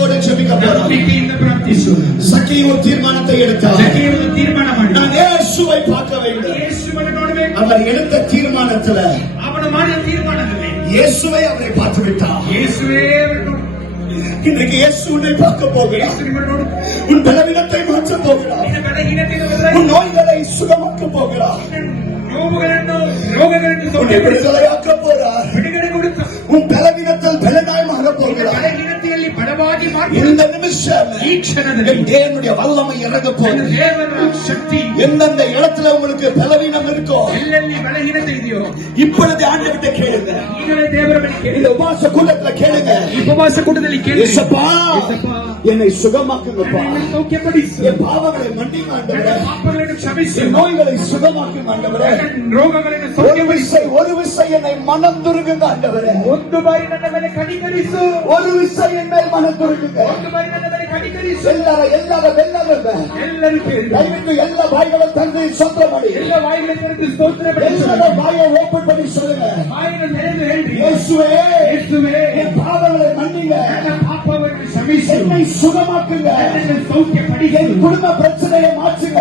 விசுவாசத்தோடு ஜெபிக்க போறோம். சக்கேயு தீர்மானத்தை எடுத்தார். நான் இயேசுவை பார்க்க வேண்டும். அவர் எடுத்த தீர்மானத்துல இயேசுவை அவரை பார்த்து விட்டார். இன்றைக்கு இயேசு உன்னை பார்க்க போகிறார். உன் பலவீனத்தை மாற்ற போகிறார். உன் நோய்களை சுகமாக்க போகிறார். உன்னை விடுதலையாக்க போகிறார். உன் பலவீனத்தில் பலனாய் மாற போகிறார். இந்த நிமிஷம் தேவனுடைய வல்லமை இறங்க போகிறது. எந்தெந்த இடத்துல உங்களுக்கு பலவீனம் இருக்கோ இப்பொழுது ஆண்டவர்கிட்ட கேளுங்க. இந்த உபவாச கூட்டத்துல கேளுங்க. இயேசுப்பா, என்னை சுகமாக்குங்கப்பா. என் பாவங்களை மன்னிங்க ஆண்டவரே. என் நோய்களை சுகமாக்குங்க ஆண்டவரே. ஒரு விசை என்னை மனம் துருகுங்க ஆண்டவரே. ஒரு விசை என்னை மனம் துருகுங்க. எல்லா வாய்களும் தந்து சொந்தமடி. எல்லா வாயை ஓபன் பண்ணி சொல்லுங்க. இயேசுவே, என் பாவங்களை மன்னிங்க. என்னை சுகமாக்குங்க. என் குடும்ப பிரச்சனையை மாற்றுங்க.